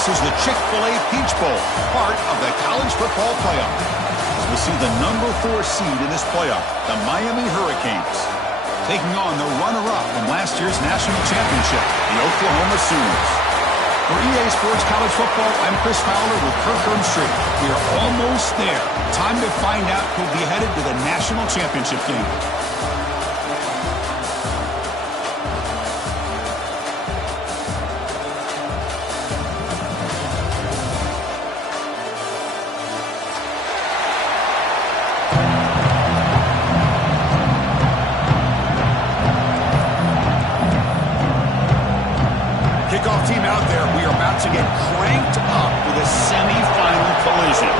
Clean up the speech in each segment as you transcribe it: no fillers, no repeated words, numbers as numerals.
This is the Chick-fil-A Peach Bowl, part of the college football playoff. As we see the number 4 seed in this playoff, the Miami Hurricanes, taking on the runner-up from last year's national championship, the Oklahoma Sooners. For EA Sports College Football, I'm Chris Fowler with Kirk Herbstreit. We are almost there. Time to find out who'll be headed to the national championship game. Kickoff team out there. We are about to get cranked up with a semifinal collision.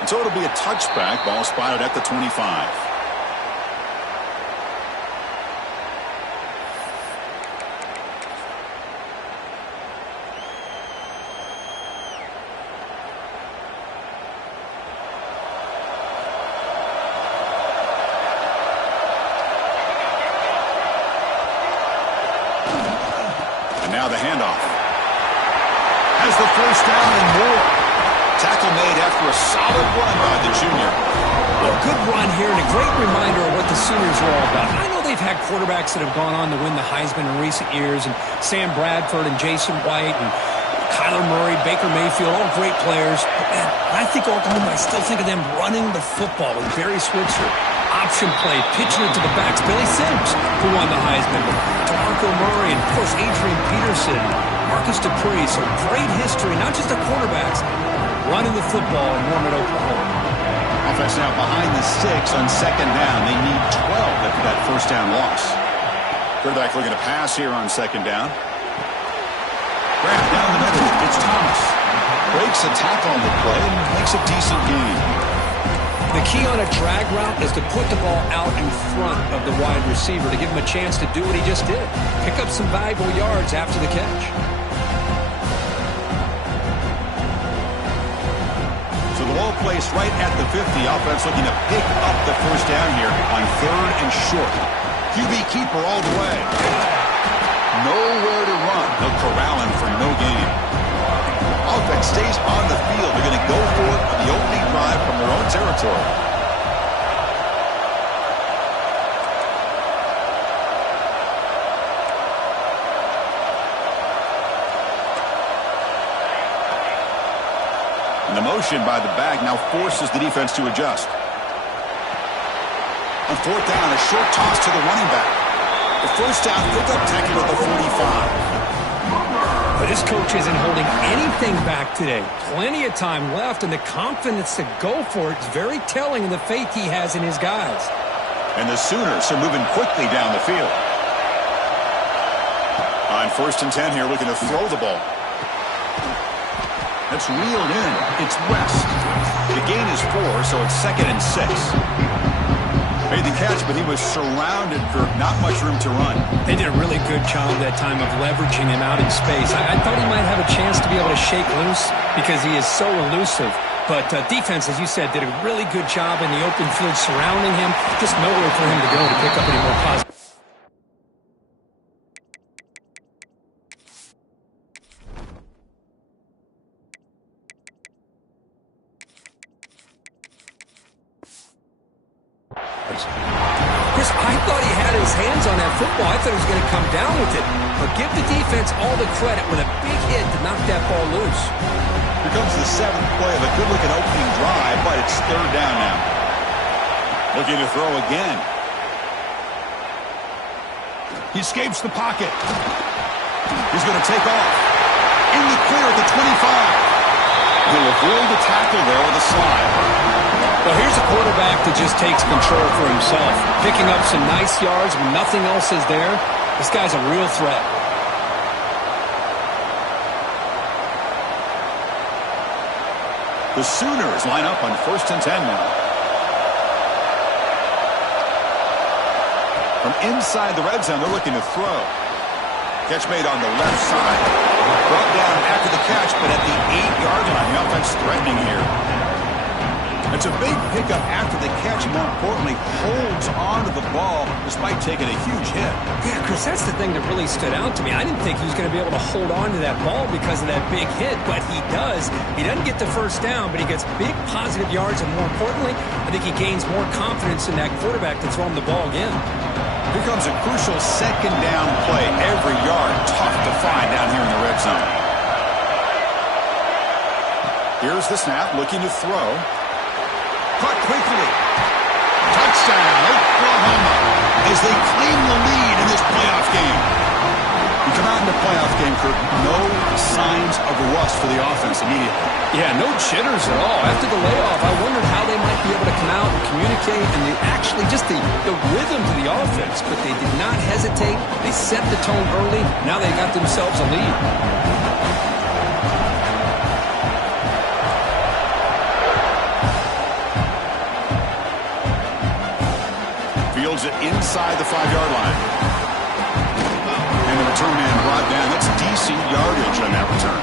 And so it'll be a touchback. Ball spotted at the 25. Now the handoff. Has the first down and more. Tackle made after a solid run by the junior. A good run here and a great reminder of what the Sooners are all about. I know they've had quarterbacks that have gone on to win the Heisman in recent years, and Sam Bradford and Jason White and Kyler Murray, Baker Mayfield, all great players. But man, I think Oklahoma, I still think of them running the football with Barry Switzer. Option play, pitching it to the backs. Billy Sims, who won the Heisman. DeMarco Murray, and of course Adrian Peterson, Marcus Dupree. So great history, not just the quarterbacks, running the football in Norman, Oklahoma. Offense now behind the 6 on second down. They need 12 after that first down loss. Quarterback looking to pass here on second down. Grab down the middle. It's Thomas. Breaks a tackle on the play and makes a decent gain. The key on a drag route is to put the ball out in front of the wide receiver to give him a chance to do what he just did. Pick up some valuable yards after the catch. So the ball placed right at the 50. Offense looking to pick up the first down here on 3rd and short. QB keeper all the way. Nowhere to run. They'll corral him for no gain. Offense stays on the field. They're going to go for it on the opening drive from their own territory. And the motion by the back now forces the defense to adjust. On 4th down, a short toss to the running back. The first down pickup tackle at the 45. But this coach isn't holding anything back today. Plenty of time left, and the confidence to go for it is very telling in the faith he has in his guys. And the Sooners are moving quickly down the field. On 1st and 10 here, looking to throw the ball. That's reeled in. It's West. The gain is 4, so it's 2nd and 6. Made the catch, but he was surrounded for not much room to run. They did a really good job that time of leveraging him out in space. I thought he might have a chance to be able to shake loose because he is so elusive. But defense, as you said, did a really good job in the open field surrounding him. Just nowhere for him to go to pick up any more positive. Chris, I thought he had his hands on that football. I thought he was going to come down with it. But give the defense all the credit with a big hit to knock that ball loose. Here comes the 7th play of a good-looking opening drive, but it's 3rd down now. Looking to throw again. He escapes the pocket. He's going to take off. In the clear at the 25. He'll avoid the tackle there with a slide. Well, here's a quarterback that just takes control for himself. Picking up some nice yards when nothing else is there. This guy's a real threat. The Sooners line up on 1st and 10 now. From inside the red zone, they're looking to throw. Catch made on the left side. Brought down after the catch, but at the 8-yard line. The offense threatening here. It's a big pickup after the catch. More importantly, holds on to the ball despite taking a huge hit. Yeah, Chris, that's the thing that really stood out to me. I didn't think he was going to be able to hold on to that ball because of that big hit, but he does. He doesn't get the first down, but he gets big positive yards, and more importantly, I think he gains more confidence in that quarterback to throw him the ball again. Here comes a crucial second down play. Every yard tough to find down here in the red zone. Here's the snap, looking to throw. Caught quickly. Touchdown, Oklahoma, as they claim the lead in this playoff game. You come out in the playoff game, Kirk, no signs of rust for the offense immediately. Yeah, no jitters at all. After the layoff, I wondered how they might be able to come out and communicate and actually just the rhythm to the offense, but they did not hesitate. They set the tone early. Now they got themselves a lead. Fields it inside the 5-yard line. And the return man brought down. That's decent yardage on that return.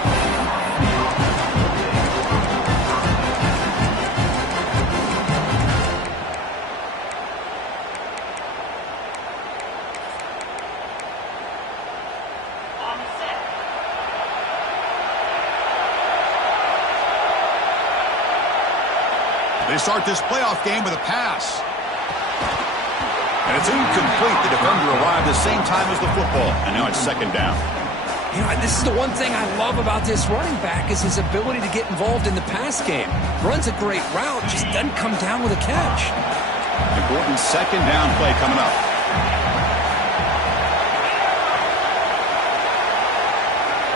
They start this playoff game with a pass. And it's incomplete. The defender arrived the same time as the football. And now it's second down. You know, this is the one thing I love about this running back is his ability to get involved in the pass game. Runs a great route, just doesn't come down with a catch. Important second down play coming up.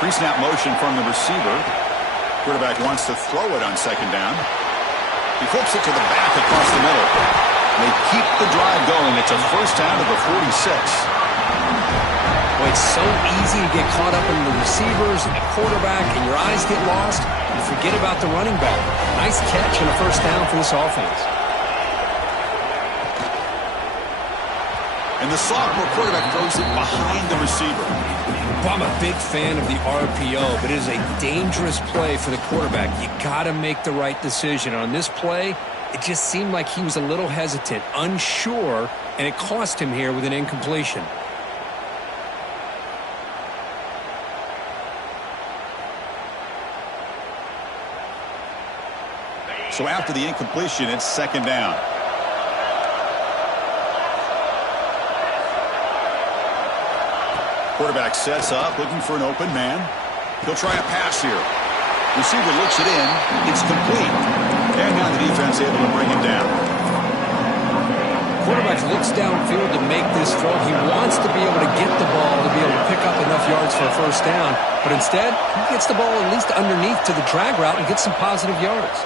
Pre-snap motion from the receiver. Quarterback wants to throw it on second down. He flips it to the back across the middle. They keep the drive going. It's a first down to the 46. Boy, it's so easy to get caught up in the receivers and the quarterback, and your eyes get lost. You forget about the running back. Nice catch and a first down for this offense. And the sophomore quarterback throws it behind the receiver. Well, I'm a big fan of the RPO, but it is a dangerous play for the quarterback. You got to make the right decision. On this play, it just seemed like he was a little hesitant, unsure, and it cost him here with an incompletion. So after the incompletion, it's second down. Quarterback sets up, looking for an open man. He'll try a pass here. Receiver looks it in. It's complete. And now the defense able to bring him down. Quarterback looks downfield to make this throw. He wants to be able to get the ball to be able to pick up enough yards for a first down. But instead, he gets the ball at least underneath to the drag route and gets some positive yards.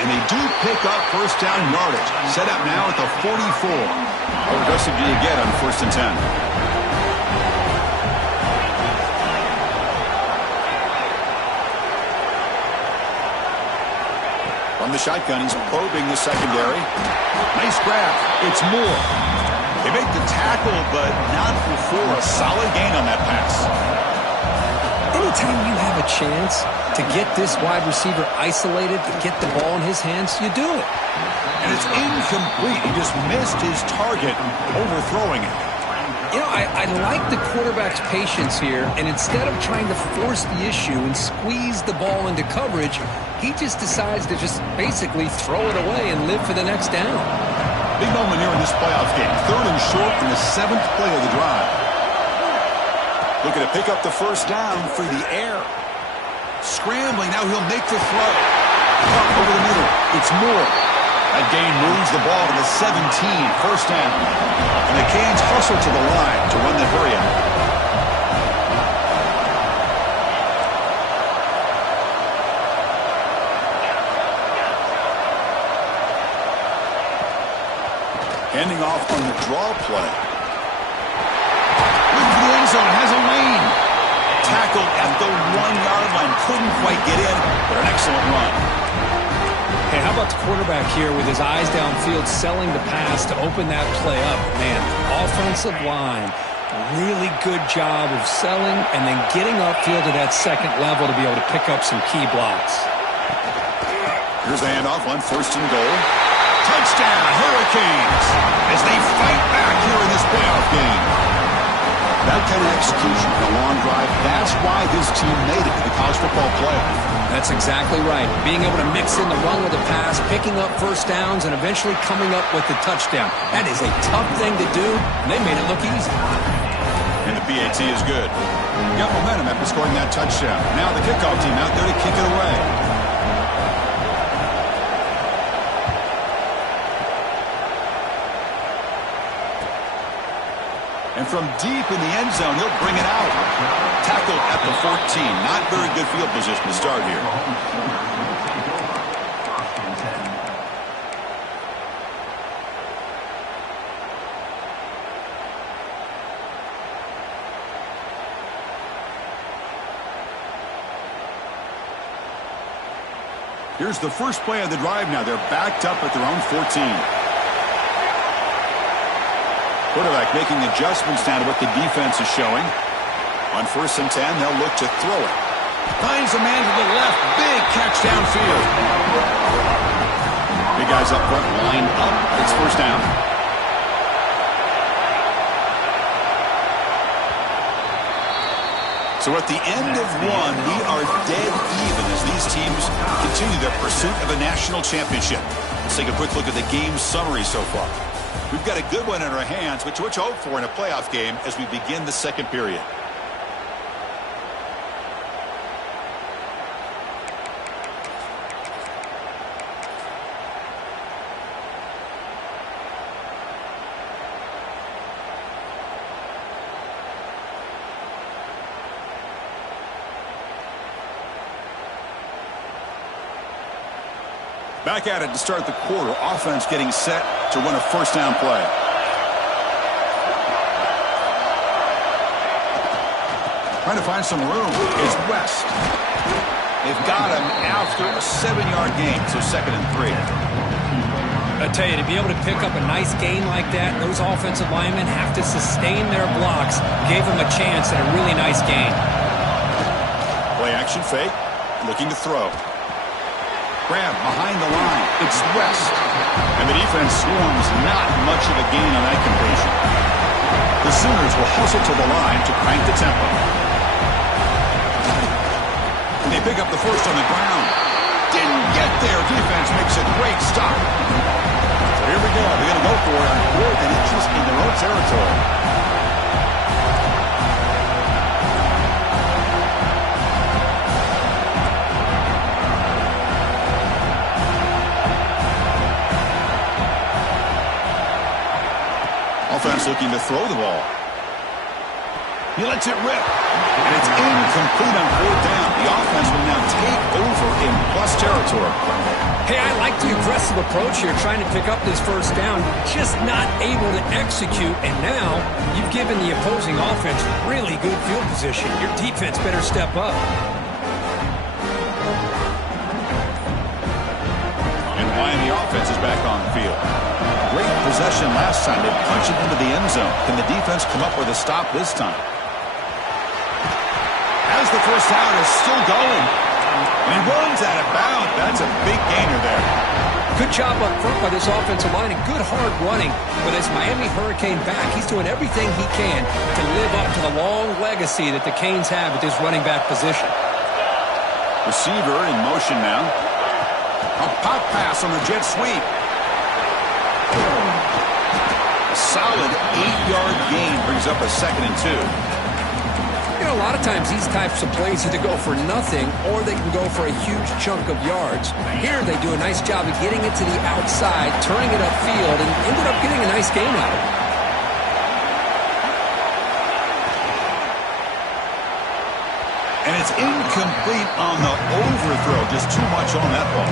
And they do pick up first down yardage. Set up now at the 44. How aggressive do you get on first and 10? From the shotgun, he's probing the secondary. Nice grab. It's Moore. They make the tackle, but not before a solid gain on that pass. Anytime you have a chance to get this wide receiver isolated, to get the ball in his hands, you do it. And it's incomplete. He just missed his target, overthrowing it. You know, I like the quarterback's patience here, and instead of trying to force the issue and squeeze the ball into coverage, he just decides to just basically throw it away and live for the next down. Big moment here in this playoff game. Third and short in the 7th play of the drive. Looking to pick up the first down through the air. Scrambling, now he'll make the throw. Up over the middle, it's Moore. That gain moves the ball to the 17, first down. And the Canes hustle to the line to run the hurry-up. Handing off on the draw play. Looking for the end zone, has a lane. Tackled at the 1-yard line. Couldn't quite get in, but an excellent run. Hey, how about the quarterback here with his eyes downfield selling the pass to open that play up? Man, offensive line, really good job of selling and then getting upfield to that second level to be able to pick up some key blocks. Here's the handoff on 1st and goal. Touchdown, Hurricanes, as they fight back here in this playoff game. That kind of execution in a long drive, that's why this team made it to the college football playoff. That's exactly right. Being able to mix in the run with the pass, picking up first downs, and eventually coming up with the touchdown. That is a tough thing to do, and they made it look easy. And the PAT is good. Got momentum after scoring that touchdown. Now the kickoff team out there to kick it away. And from deep in the end zone, he'll bring it out. Tackled at the 14. Not very good field position to start here. Here's the first play of the drive now. They're backed up at their own 14. Quarterback making adjustments now to what the defense is showing. On 1st and 10, they'll look to throw it. Finds a man to the left. Big catch downfield. Big guys up front line up. It's 1st down. So at the end of one, we are dead even as these teams continue their pursuit of a national championship. Let's take a quick look at the game summary so far. We've got a good one in our hands, which we'll hope for in a playoff game as we begin the second period. Back at it to start the quarter. Offense getting set to run a 1st down play. Trying to find some room is West. They've got him after a 7-yard gain, so 2nd and 3. I tell you, to be able to pick up a nice gain like that, those offensive linemen have to sustain their blocks. Gave them a chance at a really nice gain. Play action fake. Looking to throw. Grab behind the line. It's West. And the defense swarms not much of a gain on that completion. The Sooners will hustle to the line to crank the tempo. And they pick up the 1st on the ground. Didn't get there. Defense makes a great stop. So here we go. They're going to go for it on 4th and inches in their own territory. Offense looking to throw the ball. He lets it rip. And it's incomplete on 4th down. The offense will now take over in plus territory. Hey, I like the aggressive approach here, trying to pick up this 1st down. Just not able to execute. And now you've given the opposing offense really good field position. Your defense better step up. And Miami offense is back on the field. Great possession last time. They punched it into the end zone. Can the defense come up with a stop this time? As the 1st down is still going. And he runs out of bounds. That's a big gainer there. Good job up front by this offensive line and good hard running. But as Miami Hurricane back, he's doing everything he can to live up to the long legacy that the Canes have at this running back position. Receiver in motion now. A pop pass on the jet sweep. A solid 8-yard gain brings up a 2nd and 2. You know, a lot of times these types of plays either go for nothing or they can go for a huge chunk of yards. Here they do a nice job of getting it to the outside, turning it upfield, and ended up getting a nice gain out of it. And it's incomplete on the overthrow. Just too much on that ball.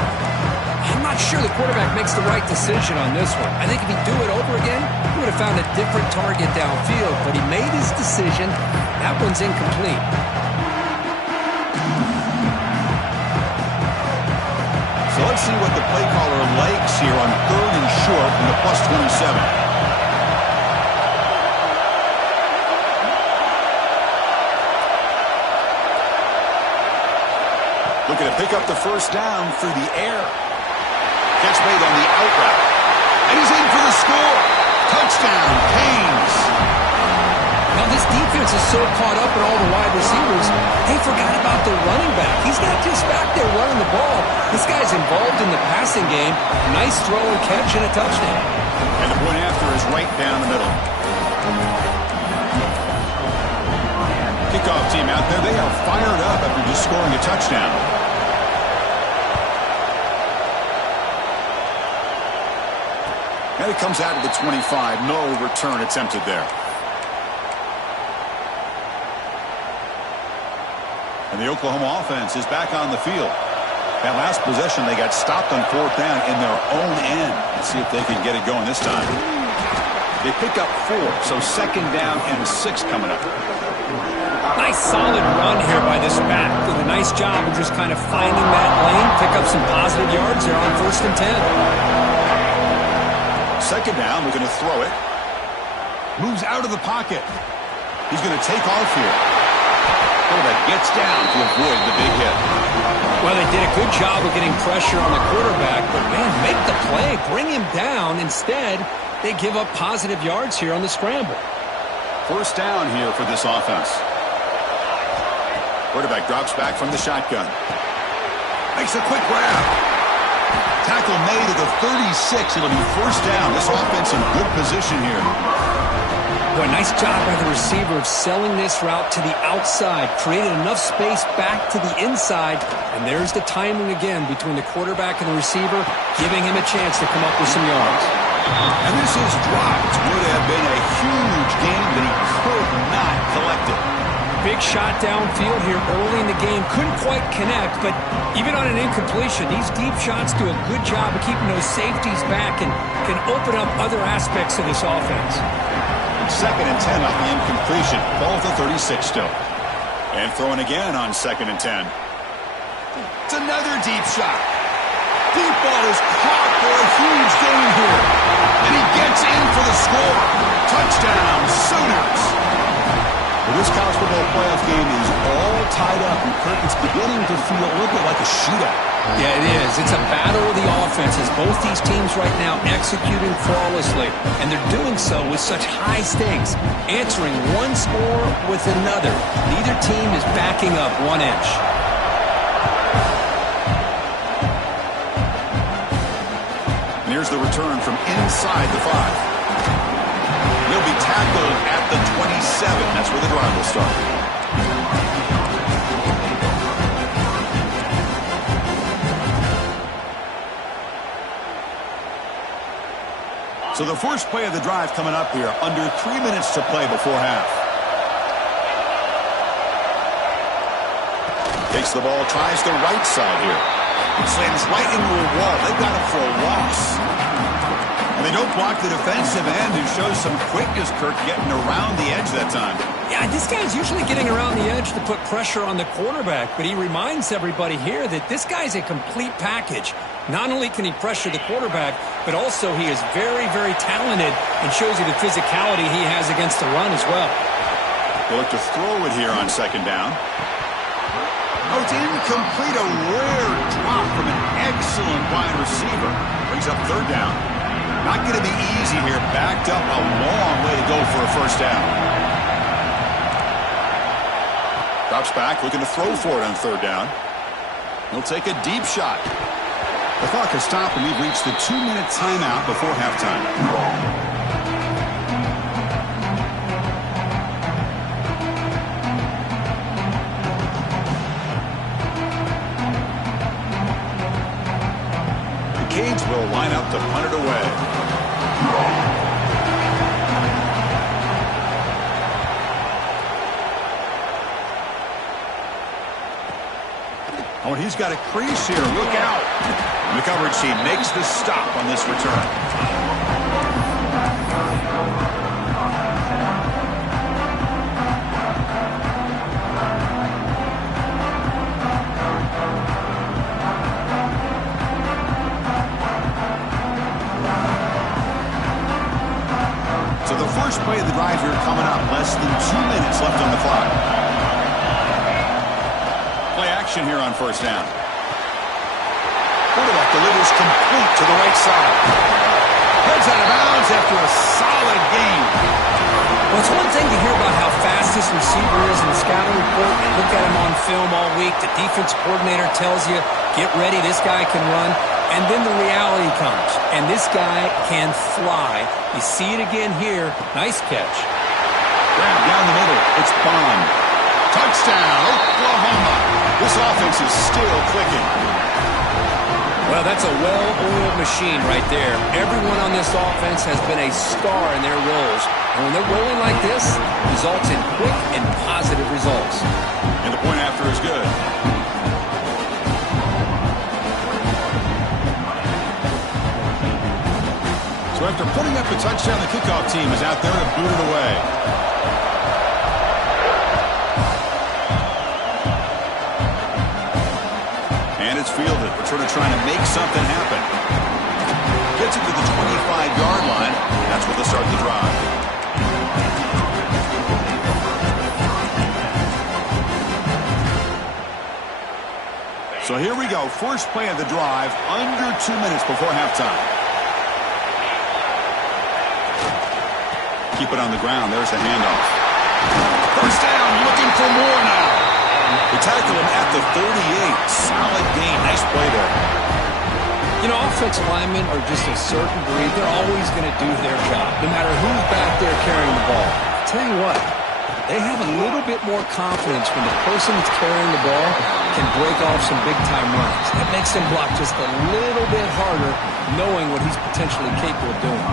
I'm not sure the quarterback makes the right decision on this one. I think if he'd do it over again, he would have found a different target downfield. But he made his decision. That one's incomplete. So let's see what the play caller likes here on 3rd and short in the plus 27. Looking to pick up the 1st down through the air. Catch made on the out route. And he's in for the score. Touchdown, Canes. Now, this defense is so caught up in all the wide receivers, they forgot about the running back. He's not just back there running the ball. This guy's involved in the passing game. Nice throw and catch and a touchdown. And the point after is right down the middle. Kickoff team out there. They are fired up after just scoring a touchdown. And it comes out to the 25. No return attempted there. And the Oklahoma offense is back on the field. That last possession, they got stopped on fourth down in their own end. Let's see if they can get it going this time. They pick up 4, so second down and 6 coming up. Nice solid run here by this back. Did a nice job of just kind of finding that lane, pick up some positive yards there on 1st and 10. Second down, we're going to throw it. Moves out of the pocket. He's going to take off here. Quarterback gets down to avoid the big hit. Well, they did a good job of getting pressure on the quarterback, but, man, make the play, bring him down. Instead, they give up positive yards here on the scramble. First down here for this offense. Quarterback drops back from the shotgun. Makes a quick grab. Tackle made at the 36. It'll be first down. This offense in good position here. Boy, nice job by the receiver of selling this route to the outside. Created enough space back to the inside. And there's the timing again between the quarterback and the receiver, giving him a chance to come up with some yards. And this is dropped. Would have been a huge game that he could not collect it. Big shot downfield here early in the game. Couldn't quite connect, but even on an incompletion, these deep shots do a good job of keeping those safeties back and can open up other aspects of this offense. Second and 10 off the incompletion. Ball at the 36 still. And throwing again on second and 10. It's another deep shot. Deep ball is caught for a huge gain here. And he gets in for the score. Touchdown, Sooners. Well, this college football playoff game is all tied up, and Kirk, it's beginning to feel a little bit like a shootout. Yeah, it is. It's a battle of the offenses. Both these teams right now executing flawlessly, and they're doing so with such high stakes, answering one score with another. Neither team is backing up 1 inch. And here's the return from inside the 5. He'll be tackled at the 27. That's where the drive will start. So the first play of the drive coming up here. Under 3 minutes to play before half. Takes the ball, tries the right side here. Slams right into a wall. They've got him for a loss. And they don't block the defensive end, who shows some quickness, Kirk, getting around the edge that time. Yeah, this guy's usually getting around the edge to put pressure on the quarterback, but he reminds everybody here that this guy's a complete package. Not only can he pressure the quarterback, but also he is very, very talented and shows you the physicality he has against the run as well. They'll look to throw it here on second down. Oh, it's incomplete. A rare drop from an excellent wide receiver. Brings up third down. Not going to be easy here. Backed up a long way to go for a first down. Drops back, looking to throw for it on third down. He'll take a deep shot. The clock has stopped, and we've reached the 2-minute timeout before halftime. Canes will line up to punt it away. Oh, and he's got a crease here. Look out. The coverage team makes the stop on this return. First play of the drive here coming up. Less than 2 minutes left on the clock. Play action here on first down. Quarterback delivers complete to the right side. Heads out of bounds after a solid gain. Well, it's one thing to hear about how fast this receiver is in the scouting report and look at him on film all week. The defense coordinator tells you, get ready, this guy can run. And then the reality comes, and this guy can fly. You see it again here. Nice catch. Grab down the middle. It's Bond. Touchdown, Oklahoma. This offense is still clicking. Well, that's a well-oiled machine right there. Everyone on this offense has been a star in their roles. And when they're rolling like this, results in quick and positive results. And the point after is good. So after putting up a touchdown, the kickoff team is out there to boot it away. And it's fielded. Paterno trying to make something happen. Gets it to the 25-yard line. That's where they'll start the drive. So here we go. First play of the drive, under 2 minutes before halftime. Keep it on the ground. There's the handoff. First down, looking for more now. They tackle him at the 38. Solid gain. Nice play there. You know, offensive linemen are just a certain breed. They're always going to do their job, no matter who's back there carrying the ball. I'll tell you what, they have a little bit more confidence when the person that's carrying the ball can break off some big-time runs. That makes them block just a little bit harder, knowing what he's potentially capable of doing.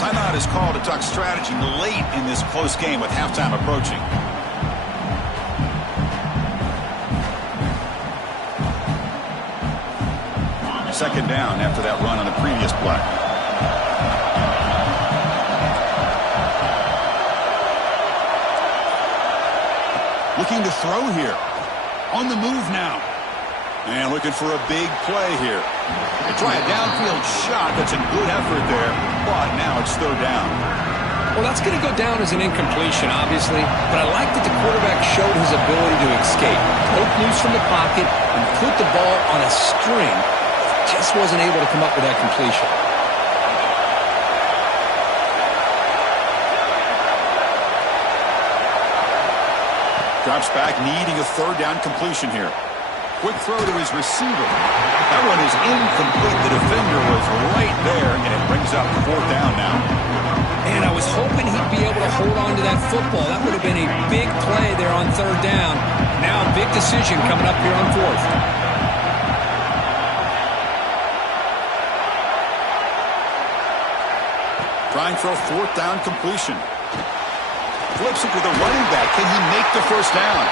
Timeout is called to talk strategy late in this close game with halftime approaching. Second down after that run on the previous play. Looking to throw here. On the move now. And looking for a big play here. They try a downfield shot. That's a good effort there. But now it's third down. Well, that's going to go down as an incompletion, obviously. But I like that the quarterback showed his ability to escape. Broke loose from the pocket and put the ball on a string. Just wasn't able to come up with that completion. Drops back, needing a third down completion here. Quick throw to his receiver. That one is incomplete. The defender was right there, and it brings up fourth down now. And I was hoping he'd be able to hold on to that football. That would have been a big play there on third down. Now a big decision coming up here on fourth. Trying for a fourth down completion. Flips it to the running back. Can he make the first down?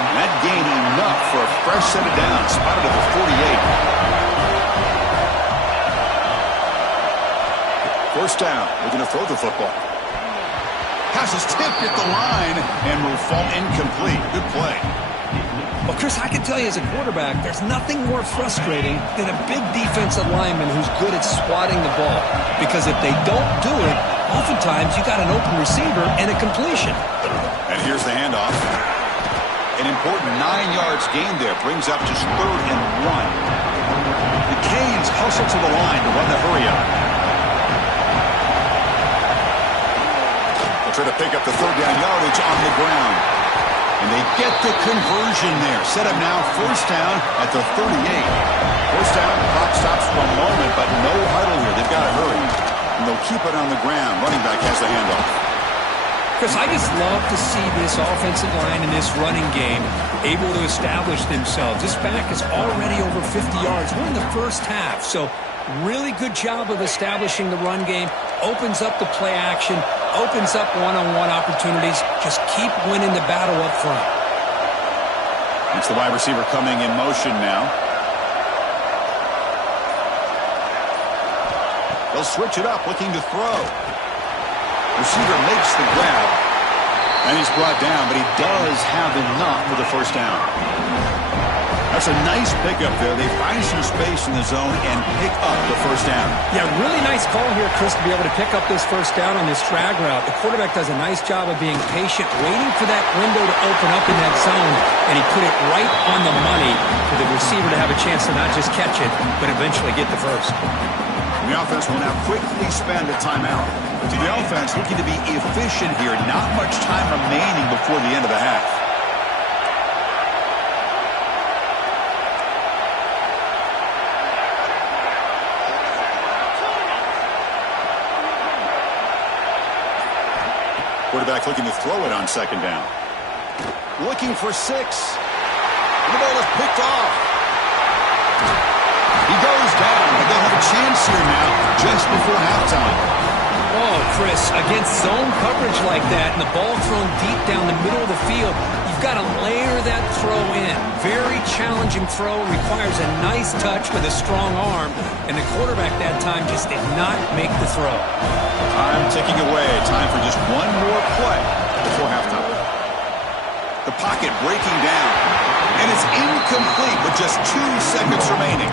And that gained enough for a fresh set of downs. Spotted at the 48. First down. We're going to throw the football. Pass is tipped at the line and will fall incomplete. Good play. Well, Chris, I can tell you as a quarterback, there's nothing more frustrating than a big defensive lineman who's good at swatting the ball. Because if they don't do it, oftentimes you got an open receiver and a completion. And here's the handoff. An important 9 yards gain there. Brings up just 3rd and 1. The Canes hustle to the line to run the hurry up. They'll try to pick up the third down yardage on the ground. And they get the conversion there. Set up now, first down at the 38. First down, the clock stops for a moment, but no huddle here. They've got to hurry. And they'll keep it on the ground. Running back has the handoff. Chris, I just love to see this offensive line in this running game able to establish themselves. This back is already over 50 yards. We're in the first half, so really good job of establishing the run game. Opens up the play action, opens up one-on-one opportunities. Just keep winning the battle up front. It's the wide receiver coming in motion now. They'll switch it up, looking to throw. Receiver makes the grab, and he's brought down, but he does have enough for the first down. That's a nice pickup there. They find some space in the zone and pick up the first down. Yeah, really nice call here, Chris, to be able to pick up this first down on this drag route. The quarterback does a nice job of being patient, waiting for that window to open up in that zone, and he put it right on the money for the receiver to have a chance to not just catch it, but eventually get the first. The offense will now quickly spend a timeout. To the offense, looking to be efficient here. Not much time remaining before the end of the half. Quarterback looking to throw it on second down. Looking for 6. The ball is picked off. He goes down, but they'll have a chance here now just before halftime. Oh, Chris, against zone coverage like that and the ball thrown deep down the middle of the field, you've got to layer that throw in. Very challenging throw, requires a nice touch with a strong arm, and the quarterback that time just did not make the throw. Time ticking away. Time for just one more play before halftime. The pocket breaking down, and it's incomplete with just 2 seconds remaining.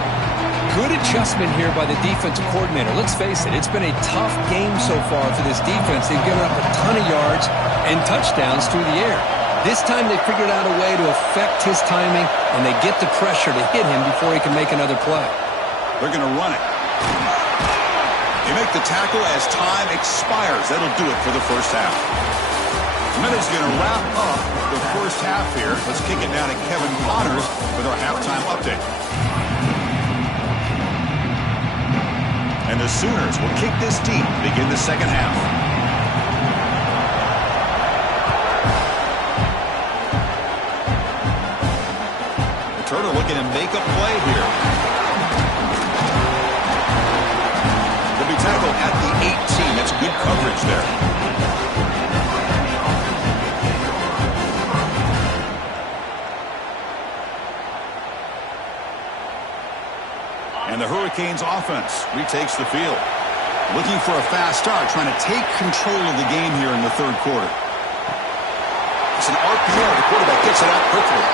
Good adjustment here by the defensive coordinator. Let's face it, it's been a tough game so far for this defense. They've given up a ton of yards and touchdowns through the air. This time they figured out a way to affect his timing, and they get the pressure to hit him before he can make another play. They're going to run it. They make the tackle as time expires. That'll do it for the first half. The minute's going to wrap up the first half here. Let's kick it down to Kevin Connors with our halftime update. And the Sooners will kick this deep to begin the second half. Turner looking to make a play here. He'll be tackled at the 18. That's good coverage there. And the Hurricanes offense retakes the field. Looking for a fast start, trying to take control of the game here in the third quarter. It's an RPO. The quarterback gets it out quickly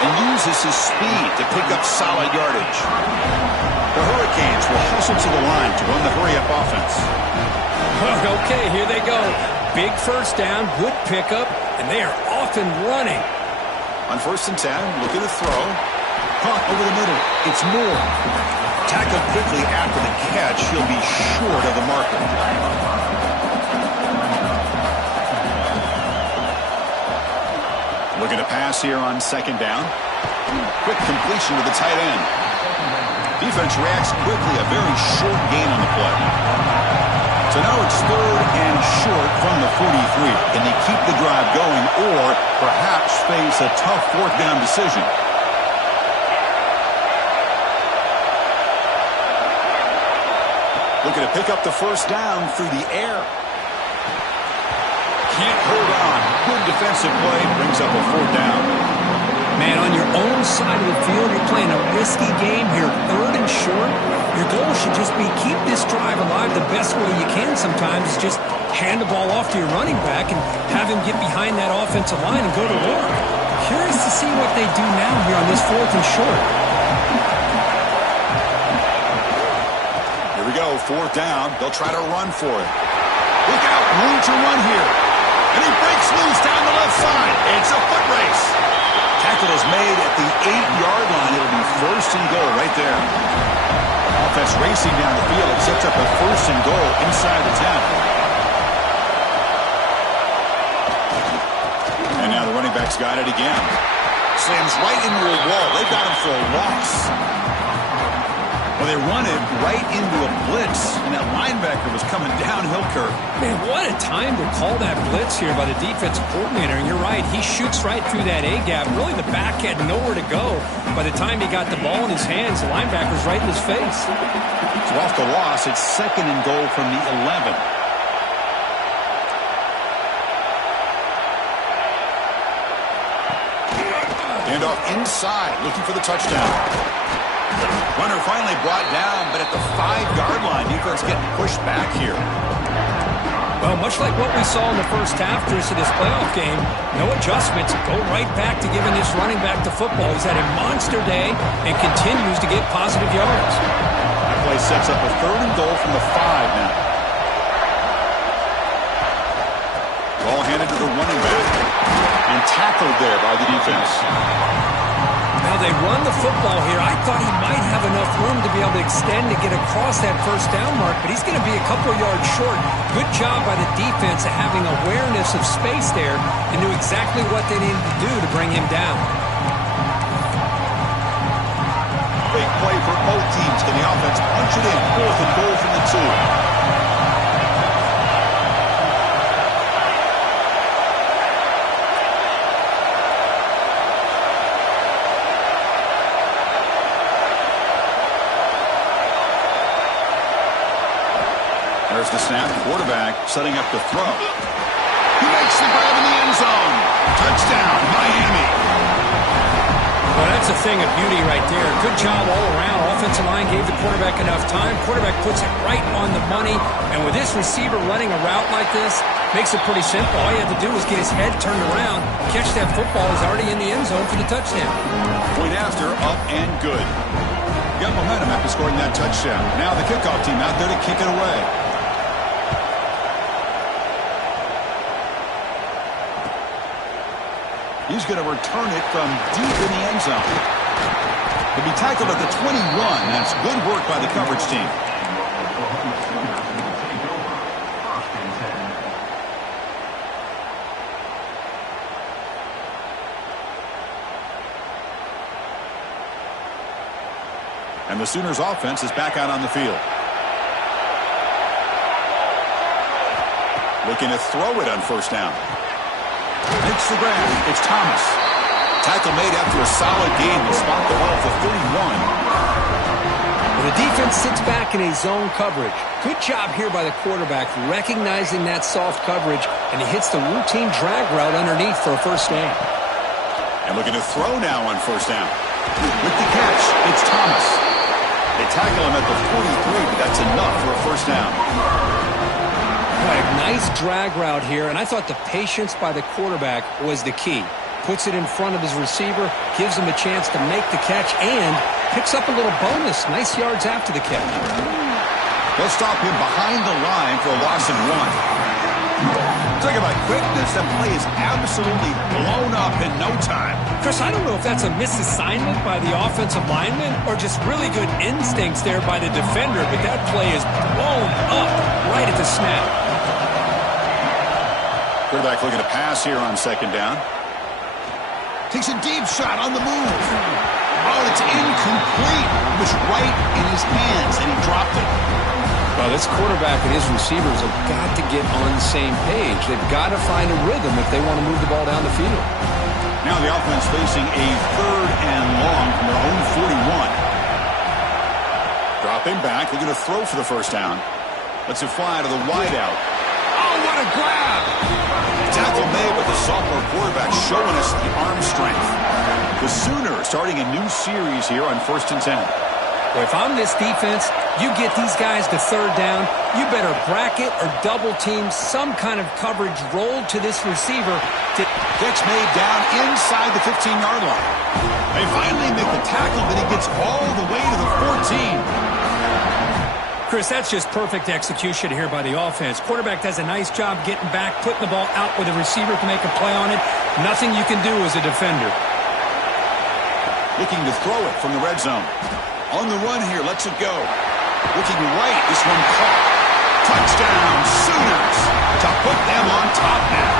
and uses his speed to pick up solid yardage. The Hurricanes will hustle to the line to run the hurry-up offense. Okay, here they go. Big first down, good pickup, and they are off and running. On 1st and 10, looking to throw. Caught over the middle. It's Moore. Tackled quickly after the catch. He'll be short of the marker. Looking to pass here on second down. Quick completion to the tight end. Defense reacts quickly. A very short gain on the play. So now it's 3rd and short from the 43. Can they keep the drive going or perhaps face a tough 4th down decision? Looking to pick up the first down through the air. Can't hold on. Good defensive play. Brings up a 4th down. Man, on your own side of the field, you're playing a risky game here. 3rd and short. Your goal should just be keep this drive alive the best way you can sometimes. Is just hand the ball off to your running back and have him get behind that offensive line and go to work. Curious to see what they do now here on this 4th and short. Here we go, 4th down. They'll try to run for it. Look out, room to run here. And he breaks loose down the left side. It's a foot race. Tackle is made at the 8-yard line. It'll be 1st and goal right there. Offense racing down the field. It sets up a 1st and goal inside the 10. And now the running back's got it again. Slams right into a wall. They've got him for a loss. Well, they run it right into a blitz, and that linebacker was coming downhill curve. Man, what a time to call that blitz here by the defensive coordinator. And you're right, he shoots right through that A-gap. Really, the back had nowhere to go. By the time he got the ball in his hands, the linebacker's right in his face. So off the loss, it's 2nd and goal from the 11. Hand off inside, looking for the touchdown. Runner finally brought down, but at the 5-yard line, defense getting pushed back here. Well, much like what we saw in the first half, Chris, of this playoff game, no adjustments. Go right back to giving this running back to football. He's had a monster day and continues to get positive yards. That play sets up a 3rd and goal from the 5 now. Ball handed to the running back and tackled there by the defense. Now they run the football here. I thought he might have enough room to be able to extend to get across that first down mark, but he's going to be a couple yards short. Good job by the defense of having awareness of space there and knew exactly what they needed to do to bring him down. Big play for both teams. Can the offense punch it in? 4th and goal from the 2. There's the snap. Quarterback setting up the throw. He makes the grab in the end zone. Touchdown, Miami. Well, that's a thing of beauty right there. Good job all around. Offensive line gave the quarterback enough time. Quarterback puts it right on the money. And with this receiver running a route like this, makes it pretty simple. All you have to do is get his head turned around, catch that football. Is already in the end zone for the touchdown. Point after, up and good. Got momentum after scoring that touchdown. Now the kickoff team out there to kick it away. He's going to return it from deep in the end zone. He'll be tackled at the 21. That's good work by the coverage team. And the Sooners offense is back out on the field. Looking to throw it on first down. Makes the grab. It's Thomas. Tackle made after a solid game. Will spot the ball for 31. Well, the defense sits back in a zone coverage. Good job here by the quarterback recognizing that soft coverage, and he hits the routine drag route underneath for a first down. And looking to throw now on first down. With the catch, it's Thomas. They tackle him at the 43, but that's enough for a first down. Right, nice drag route here, and I thought the patience by the quarterback was the key. Puts it in front of his receiver, gives him a chance to make the catch, and picks up a little bonus. Nice yards after the catch. They'll stop him behind the line for a loss of 1. Talk about quickness. That play is absolutely blown up in no time. Chris, I don't know if that's a misassignment by the offensive lineman or just really good instincts there by the defender, but that play is blown up right at the snap. Quarterback looking to pass here on second down. Takes a deep shot on the move. Oh, it's incomplete. It was right in his hands, and he dropped it. Well, this quarterback and his receivers have got to get on the same page. They've got to find a rhythm if they want to move the ball down the field. Now the offense facing a 3rd and long from their own 41. Dropping back, looking to throw for the first down. Lets it fly to the wideout. Oh, what a grab! Tackle made, but the sophomore quarterback showing us the arm strength. The Sooners starting a new series here on 1st and 10. Well, if I'm this defense, you get these guys to third down, you better bracket or double team some kind of coverage rolled to this receiver. Catch made down inside the 15-yard line. They finally make the tackle, but he gets all the way to the 14. Chris, that's just perfect execution here by the offense. Quarterback does a nice job getting back, putting the ball out with a receiver to make a play on it. Nothing you can do as a defender. Looking to throw it from the red zone. On the run here, lets it go. Looking right, this one caught. Touchdown, Sooners, to put them on top now.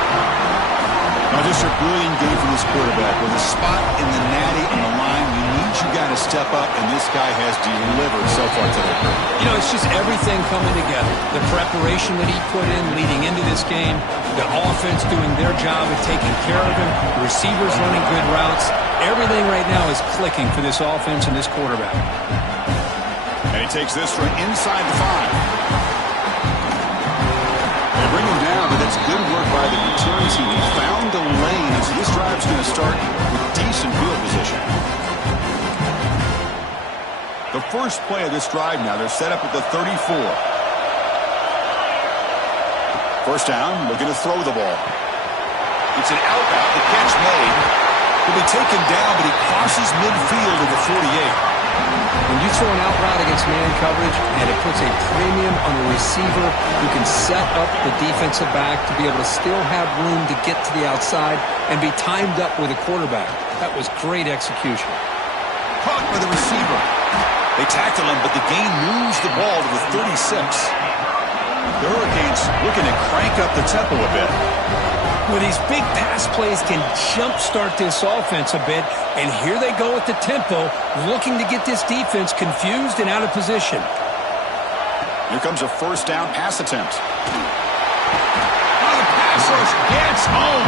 Now, just a brilliant game from this quarterback. With a spot in the natty on the line, we need you guys to step up, and this guy has delivered so far today. You know, it's just everything coming together. The preparation that he put in leading into this game, the offense doing their job of taking care of him, the receivers running good routes. Everything right now is clicking for this offense and this quarterback. And he takes this from inside the 5. They bring him down, but that's good work by the return team. He found the lane as this drive's going to start with decent field position. The first play of this drive now, they're set up at the 34. First down, looking to throw the ball. It's an out route. The catch made. He'll be taken down, but he crosses midfield to the 48. When you throw an out route against man coverage and it puts a premium on the receiver, you can set up the defensive back to be able to still have room to get to the outside and be timed up with a quarterback. That was great execution. Caught by the receiver. They tackle him, but the gain moves the ball to the 36. The Hurricanes looking to crank up the tempo a bit. Well, these big pass plays can jumpstart this offense a bit, and here they go at the tempo, looking to get this defense confused and out of position. Here comes a first down pass attempt. Oh, the pass rush gets home.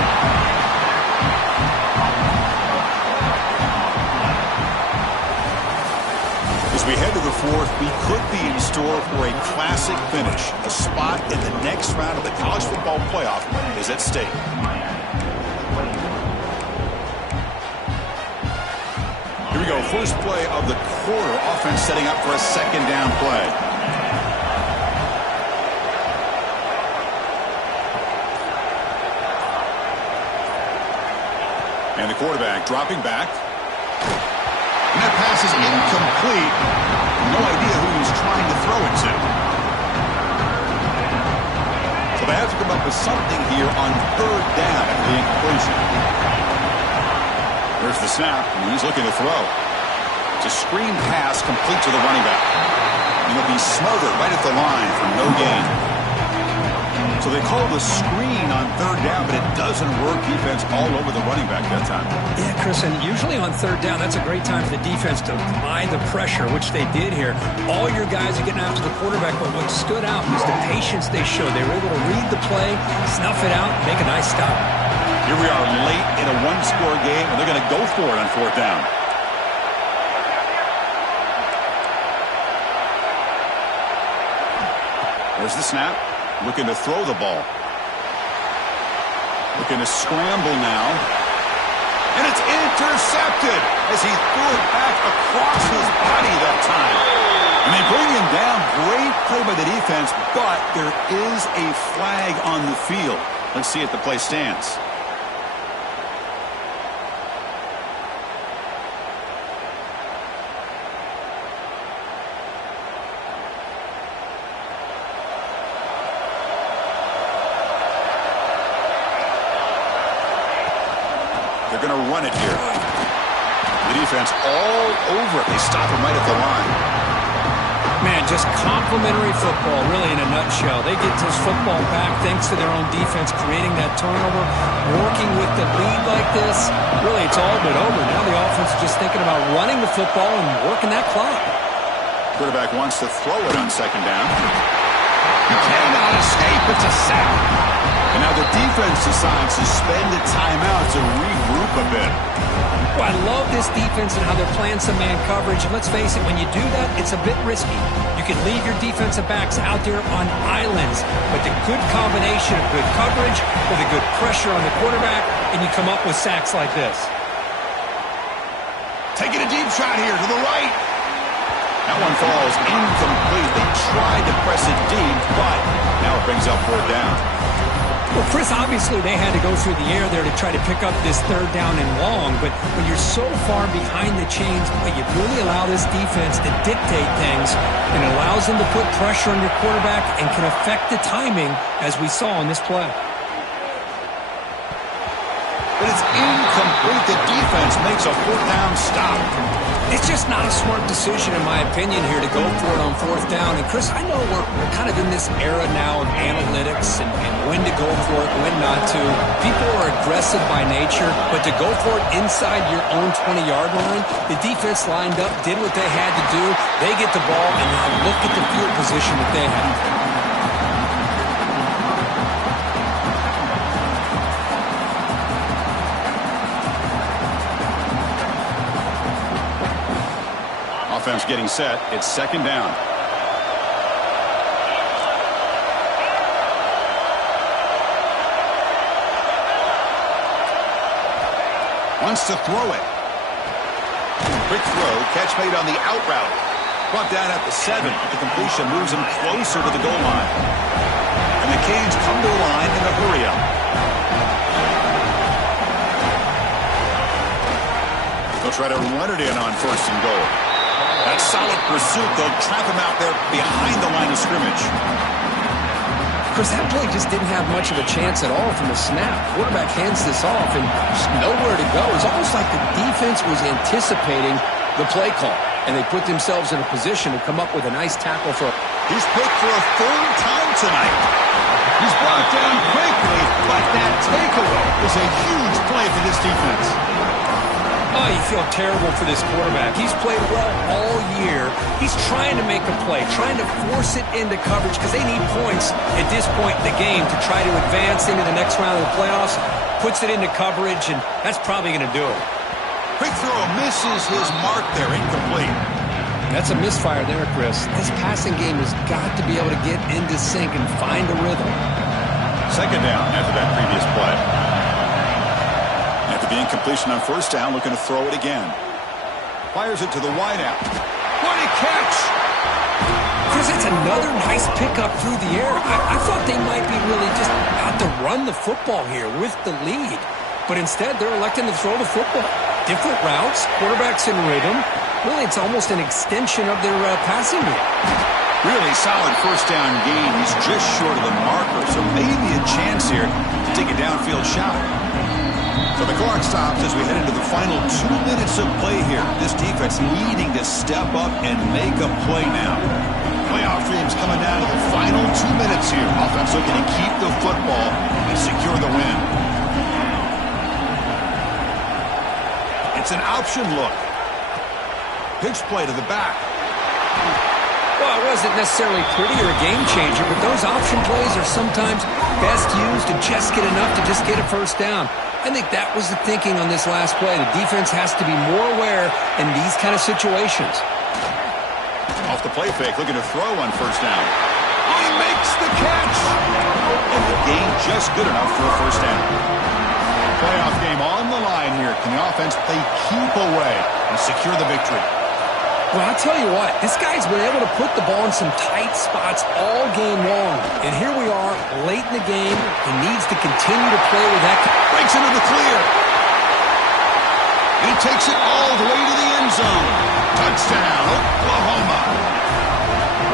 As we head to the fourth, we could be in store for a classic finish. A spot in the next round of the college football playoff is at stake. Here we go. First play of the quarter. Offense setting up for a second down play. And the quarterback dropping back. And that pass is incomplete. No idea who he's trying to throw it to. So they have to come up with something here on third down after the incompletion. There's the snap, and he's looking to throw. It's a screen pass complete to the running back. And he'll be smothered right at the line for no gain. So they call the screen on third down, but it doesn't work. Defense all over the running back that time. Yeah, Chris, and usually on third down, that's a great time for the defense to apply the pressure, which they did here. All your guys are getting after the quarterback, but what stood out was the patience they showed. They were able to read the play, snuff it out, and make a nice stop. Here we are late in a one-score game, and they're going to go for it on fourth down. There's the snap. Looking to throw the ball. Looking to scramble now. And it's intercepted as he threw it back across his body that time. And they bring him down. Great play by the defense, but there is a flag on the field. Let's see if the play stands. They're going to run it here. The defense all over it. They stop him right at the line. Man, just complimentary football, really, in a nutshell. They get this football back thanks to their own defense, creating that turnover, working with the lead like this. Really, it's all but over. Now the offense is just thinking about running the football and working that clock. Quarterback wants to throw it on second down. He cannot escape. It's a sack. And now the defense decides to spend a timeout to regroup a bit. Well, I love this defense and how they're playing some man coverage. And let's face it, when you do that, it's a bit risky. You can leave your defensive backs out there on islands, but the good combination of good coverage with a good pressure on the quarterback, and you come up with sacks like this. Taking a deep shot here to the right. That one falls incomplete. They tried to press it deep, but now it brings up fourth down. Well, Chris, obviously they had to go through the air there to try to pick up this third down and long, but when you're so far behind the chains, you really allow this defense to dictate things, and it allows them to put pressure on your quarterback and can affect the timing, as we saw in this play. But it's incomplete. The defense makes a fourth down stop. It's just not a smart decision, in my opinion, here to go for it on fourth down. And, Chris, I know we're kind of in this era now of analytics and when to go for it, when not to. People are aggressive by nature, but to go for it inside your own 20-yard line, the defense lined up, did what they had to do. They get the ball, and now look at the field position that they have. Offense getting set. It's second down. Wants to throw it. Quick throw. Catch made on the out route. Brought down at the 7. The completion moves him closer to the goal line. And the Canes come to the line in a hurry-up. They'll try to run it in on 1st and goal. That solid pursuit, they'll trap him out there behind the line of scrimmage. Chris, that play just didn't have much of a chance at all from the snap. Quarterback hands this off and just nowhere to go. It's almost like the defense was anticipating the play call, and they put themselves in a position to come up with a nice tackle for. He's picked for a 3rd time tonight. He's brought down quickly, but that takeaway is a huge play for this defense. Oh, you feel terrible for this quarterback. He's played well all year. He's trying to make a play, trying to force it into coverage because they need points at this point in the game to try to advance into the next round of the playoffs. Puts it into coverage, and that's probably going to do it. Quick throw misses his mark there, incomplete. That's a misfire there, Chris. This passing game has got to be able to get into sync and find a rhythm. 2nd down after that previous play. After the incompletion on 1st down, looking to throw it again. Fires it to the wideout. What a catch! Chris, it's another nice pickup through the air. I thought they might be really just out to run the football here with the lead. But instead, they're electing to throw the football. Different routes, quarterbacks in rhythm. Really, it's almost an extension of their passing game. Really solid 1st down gain. He's just short of the marker, so maybe a chance here to take a downfield shot. So the clock stops as we head into the final 2 minutes of play here. This defense needing to step up and make a play now. Playoff dreams coming down to the final 2 minutes here. Offense looking to keep the football and secure the win. It's an option look. Pitch play to the back. Well, it wasn't necessarily pretty or a game changer, but those option plays are sometimes best used to just get enough to just get a 1st down. I think that was the thinking on this last play. The defense has to be more aware in these kind of situations. Off the play fake, looking to throw on 1st down. He makes the catch! And the gain just good enough for a 1st down. Playoff game on the line here. Can the offense play keep away and secure the victory? Well, I'll tell you what, this guy's been able to put the ball in some tight spots all game long. And here we are, late in the game. He needs to continue to play with that. Breaks into the clear. He takes it all the way to the end zone. Touchdown, Oklahoma.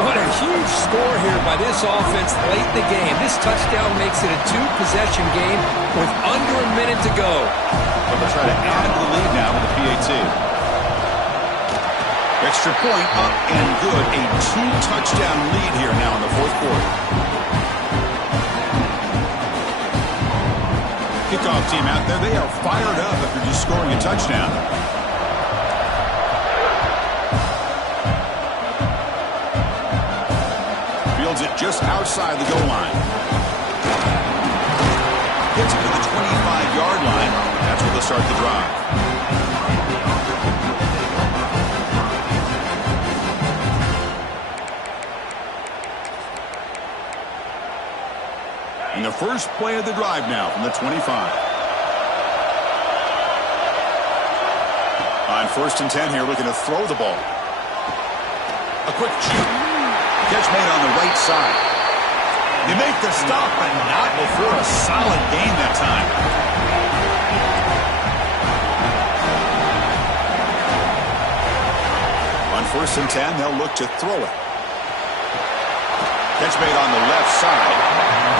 What a huge score here by this offense late in the game. This touchdown makes it a 2-possession game with under a minute to go. But they'll try to add to the lead now with the PAT. Extra point up and good. A 2-touchdown lead here now in the 4th quarter. Kickoff team out there. They are fired up after just scoring a touchdown. Fields it just outside the goal line. Gets it to the 25-yard line. That's where they'll start the drive. And the first play of the drive now from the 25. On 1st and 10 here, looking to throw the ball. A quick shoot. Catch made on the right side. They make the stop, but not before a solid gain that time. On 1st and 10, they'll look to throw it. Catch made on the left side.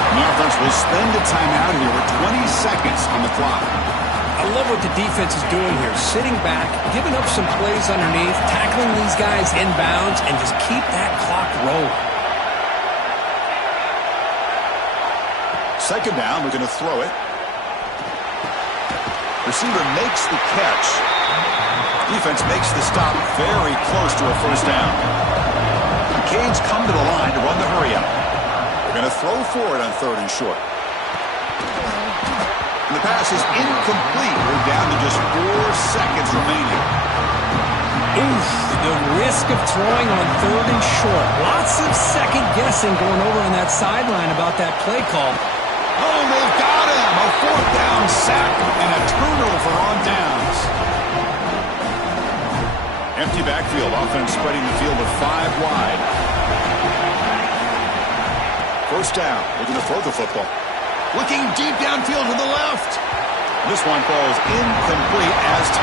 The offense will spend a timeout here with 20 seconds on the clock. I love what the defense is doing here. Sitting back, giving up some plays underneath, tackling these guys inbounds, and just keep that clock rolling. 2nd down, looking to throw it. Receiver makes the catch. Defense makes the stop very close to a 1st down. The Canes come to the line to run the hurry-up. They're going to throw for it on 3rd and short. And the pass is incomplete. We're down to just 4 seconds remaining. Oof, the risk of throwing on 3rd and short. Lots of second guessing going over on that sideline about that play call. Oh, they've got him. A 4th down sack and a turnover on downs. Empty backfield. Offense spreading the field of 5 wide. first down. Looking to throw the football. Looking deep downfield to the left. This one falls incomplete as time.